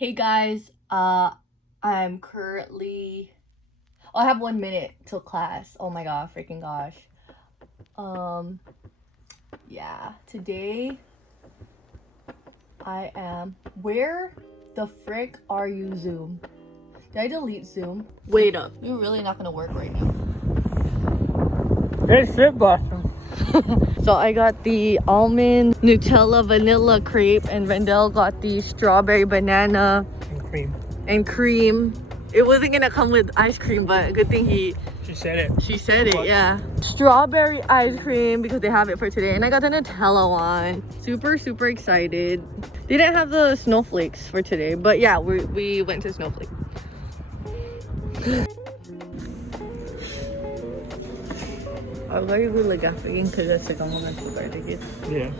Hey guys, I'm currently, I have 1 minute till class. Oh my god, freaking gosh. Yeah, today I am, where the frick are you, Zoom? Did I delete Zoom? Wait up, you're really not gonna work right now. It's shit Boston. So I got the almond Nutella vanilla crepe and Vendel got the strawberry banana and cream. It wasn't gonna come with ice cream, but good thing She said it. she said it, yeah. Strawberry ice cream because they have it for today. And I got the Nutella one. Super excited. They didn't have the snowflakes for today, but yeah, we went to Snowflake. Agora eu vou ligar pra alguém que já chegar um momento do guarda aqui. Yeah.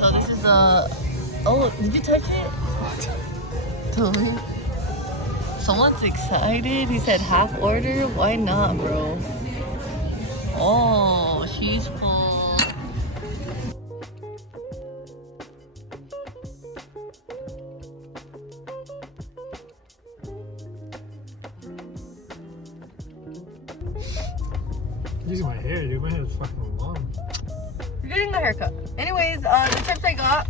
So this is a... Oh, did you touch it? Totally. Someone's excited. He said half order. Why not, bro? Oh, she's full. Using my hair, dude. My hair is fucking long. You're getting my haircut. Anyways, the chips I got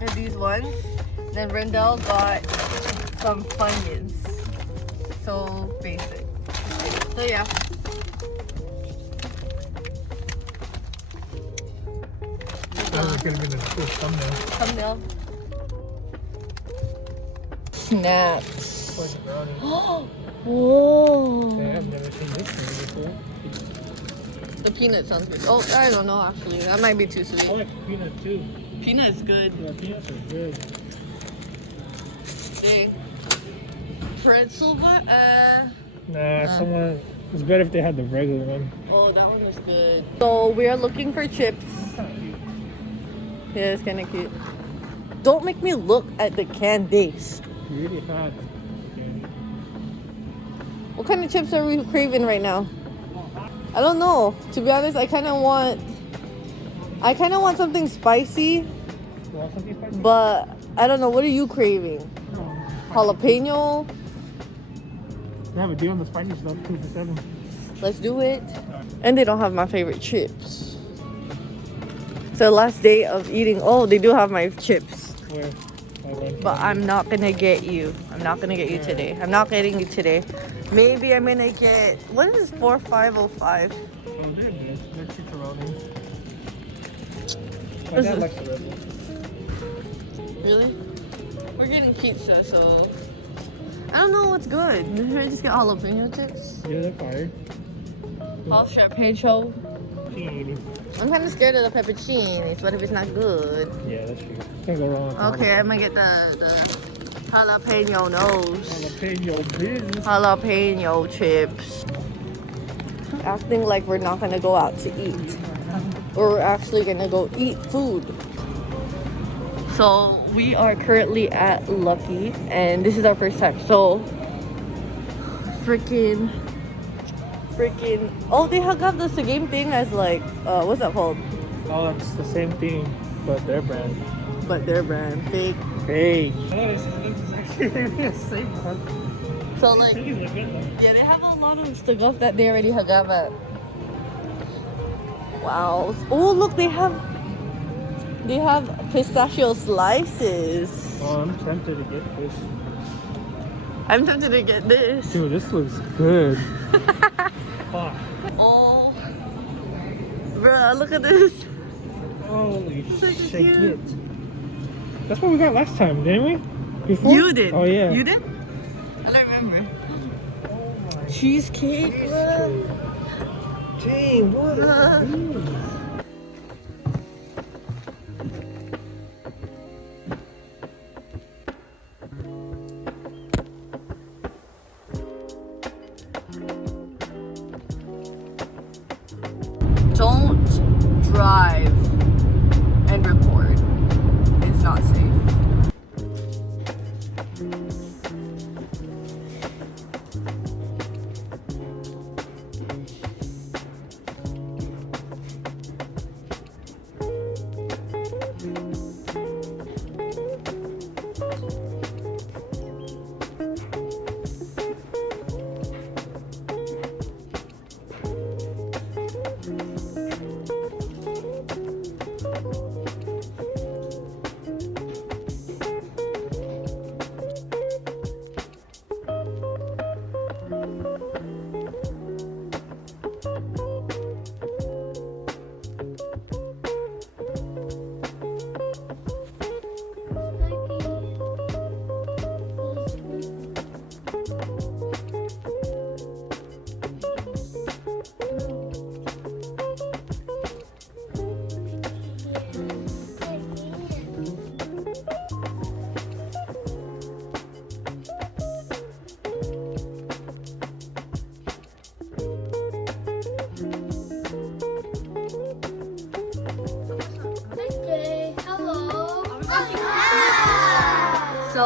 are these ones. Then Rendell got some Funyuns. So basic. So yeah. That was gonna be the cool thumbnail. Snacks. Like a brownie. Whoa. Yeah, I've never seen this thing before. The peanut sounds good. Oh, I don't know actually. That might be too I sweet. like peanut too. Peanut is good. Yeah, peanuts are good. Dang. Pretzel butter. Someone. It's better if they had the regular one. Oh, that one was good. So we are looking for chips. Yeah, it's kind of cute. Don't make me look at the candies. You really had. What kind of chips are we craving right now? I don't know. To be honest, I kind of want something spicy. You want something spicy? But I don't know. What are you craving? Jalapeno? They have a deal on the spicy stuff, 2 for $7. Let's do it. And they don't have my favorite chips. It's the last day of eating. Oh, they do have my chips. Where? But I'm not gonna get you. I'm not gonna get you today. I'm not getting you today. Maybe I'm gonna get, what is 4505? Oh, they're good. They're chicharrones. My This dad is- likes the Red Bull. Really? We're getting pizza, so I don't know what's good. Should I just get jalapeno chips? Yeah, they're fire. Jalapeno. Teeny. I'm kind of scared of the pepperoncinis. What if it's not good? Yeah, that's true. Can't go wrong with Okay, I'm gonna get the jalapeno nose. jalapeno business. Jalapeno chips. Acting like we're not gonna go out to eat. Or we're actually gonna go eat food. So we are currently at Lucky and this is our first time. So freaking oh, they have the same thing as like what's that called? Oh, it's the same thing, but their brand. But their brand. Fake. Fake. Oh, this is actually the same one. So like These look good though. yeah, they have a lot of stuff that they already have at. Wow. Oh look, they have pistachio slices. Oh, I'm tempted to get this. I'm tempted to get this. Dude, this looks good. Fuck. Oh, bruh, look at this. Holy So shit. cute. That's what we got last time, didn't we? Before? You did. Oh, yeah. You did? I don't remember. Oh my. Cheesecake, bruh. Dang, what are these? Don't drive and record. It's not safe.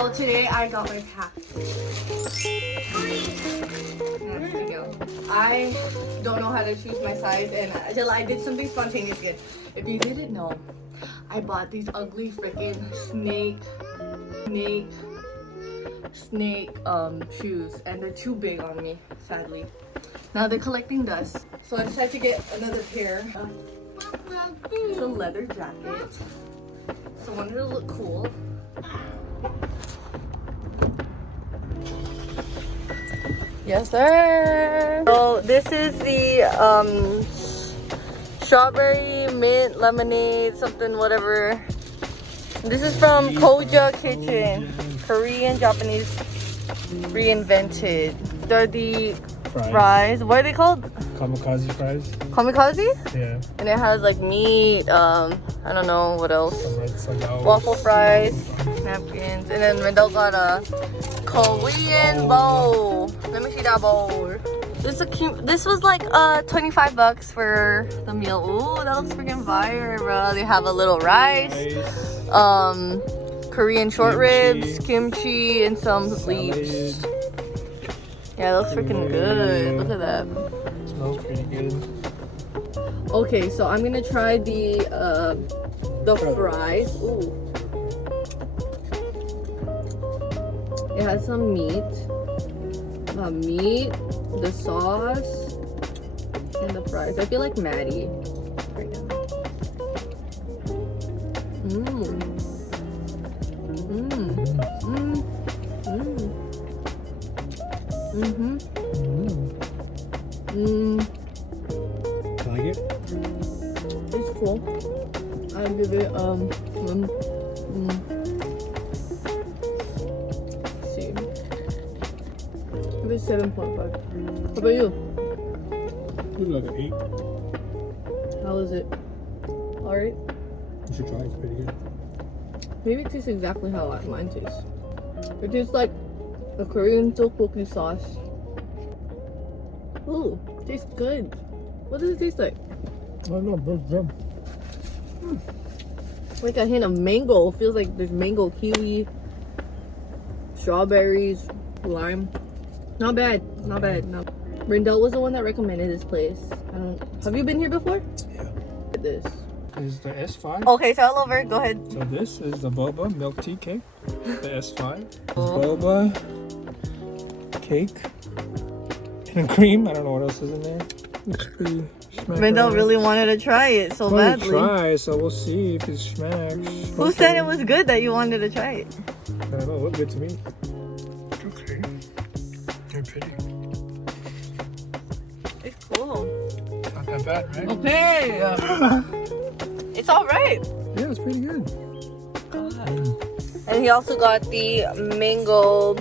So today I got my pack. I don't know how to choose my size, and I did something spontaneous again. If you didn't know, I bought these ugly freaking snake shoes, and they're too big on me, sadly. Now they're collecting dust, so I decided to get another pair. It's a leather jacket, so I wanted to look cool. Yes, sir. So this is the strawberry mint lemonade something whatever. This is from Koja Kitchen, Korean Japanese reinvented. They're the fries. What are they called? Kamikaze fries. Kamikaze? Yeah. And it has like meat. I don't know what else. Some Waffle fries, napkins, and then Rendell got a Korean bowl. Let me see that bowl. This is a cute. This was like $25 for the meal. Ooh, that looks freaking fire, bro. They have a little rice, Korean short ribs, kimchi, and some leaves. Yeah, it looks freaking good. Look at that. Smells pretty good. Okay, so I'm gonna try the fries. Ooh. It has some meat, the sauce, and the fries. I feel like Maddie right now. I like it. It's cool. I give it see. Give it 7.5. How about you? Maybe like an 8. How is it? Alright. You should try it. It's pretty good. Maybe it tastes exactly how mine tastes. It tastes like a Korean tteokbokki sauce. Ooh, tastes good. What does it taste like? I don't know, but it's yum. Like a hint of mango. Feels like there's mango, kiwi, strawberries, lime. Not bad. Not bad. No. Rendell was the one that recommended this place. Have you been here before? Yeah. Look at this. This is the S5. Okay, tell over. Go ahead. So this is the boba milk tea cake. The S5. Boba cake and cream. I don't know what else is in there. Looks pretty. Rendell really wanted to try it so badly. Try, so we'll see if it smacks. Who said it was good that you wanted to try it? I don't know. It looked good to me. Okay. They're pretty. It's cool. Not that bad, right? Okay. It's all right. Yeah, it's pretty good. And he also got the mango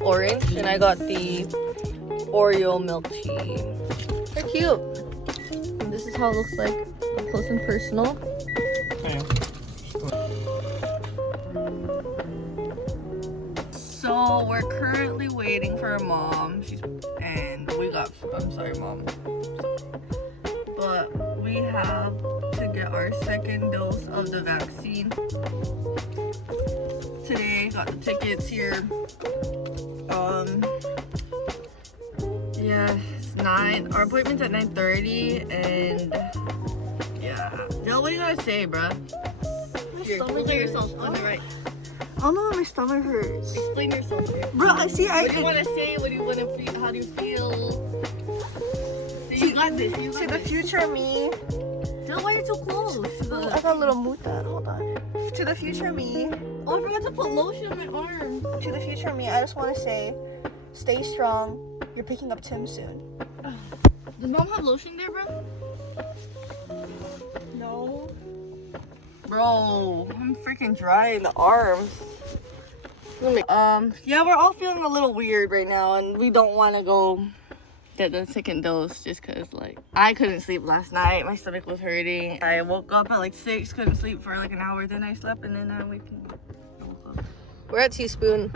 orange, and I got the Oreo milk tea. They're cute. And this is how it looks like up close and personal. Yeah. So we're currently waiting for mom. I'm sorry, mom. But we have to get our second dose of the vaccine. Today, got the tickets here. Yeah, it's 9. Our appointment's at 9:30, and yeah. Yo, what do you gotta say, bruh? Here, look at yourself on the right. I don't know why my stomach hurts. Explain yourself here. Bro, I see. What do you want to say? What do you want to feel? How do you feel? So you got this. You got To the this. future me. Tell why you're too close. Oh, I got a little muta. Hold on. To the future me. Oh, I forgot to put lotion on my arm. To the future me, I just want to say, stay strong. You're picking up Tim soon. Does mom have lotion there, bro? No. Bro, I'm freaking dry in the arms. Yeah, we're all feeling a little weird right now, and we don't want to go get the second dose just because, like, I couldn't sleep last night. My stomach was hurting. I woke up at like 6, couldn't sleep for like an hour. Then I slept, and then I woke up. We're at Teaspoon.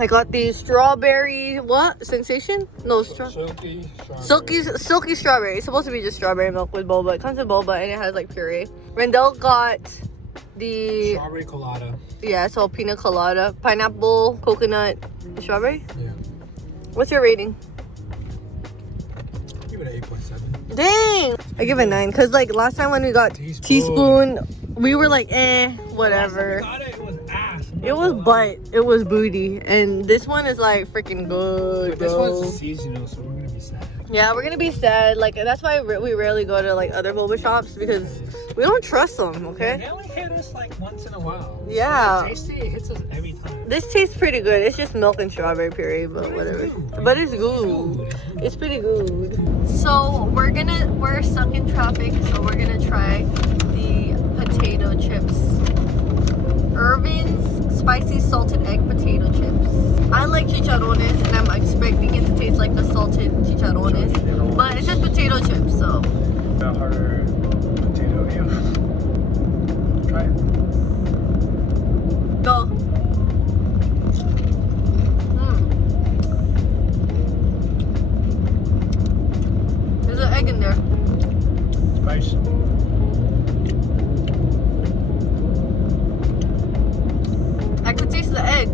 I got the strawberry, what? Sensation? No, Silky strawberry. It's supposed to be just strawberry milk with boba. It comes with boba, and it has like puree. Rendell got the Strawberry colada. yeah, so pina colada, pineapple, coconut, strawberry. Yeah. What's your rating? Give it an 8.7. Dang! I give it 9 because like last time when we got teaspoon, we were like, whatever. It was ass. It was butt. It was booty. And this one is like freaking good. But this one's seasonal, so we're gonna be sad. Yeah, we're gonna be sad. Like that's why we rarely go to like other boba shops because we don't trust them. Okay. Yeah, they only hit us like once in a while. Yeah. Tasty, it hits us every time. This tastes pretty good. It's just milk and strawberry puree, but whatever. But it's good. It's pretty good. So we're stuck in traffic, so we're gonna try the potato chips. Irvin's spicy salted egg potato chips. I like chicharrones, and I'm expecting it to taste like the salted chicharrones, but it's just potato chips, so. A harder potato, yeah. Try it. Go. There's an egg in there. Spice. I could taste the egg.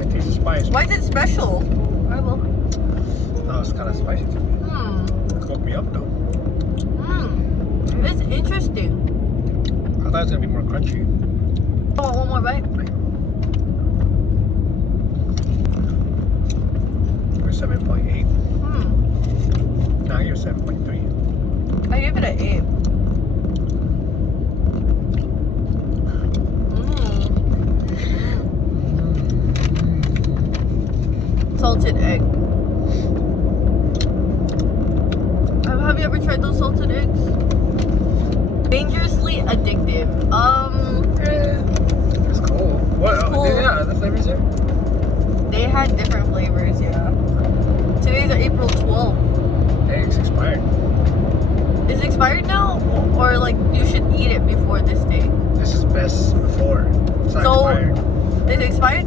It tastes the spice. Why is it special? I will. Oh, it's kind of spicy to me. It woke me up though. It's interesting. I thought it was gonna be more crunchy. Oh, one more bite. You're 7.8. Now you're 7.3. I give it an 8. Salted egg. Have you ever tried those salted eggs? Dangerously addictive. It's cool. What? It's cool. Yeah, other flavors there? They had different flavors, yeah. Today's April 12th. Hey, it's expired. Is it expired now? Or like you should eat it before this day? This is best before. It's not So, expired. Is it expired?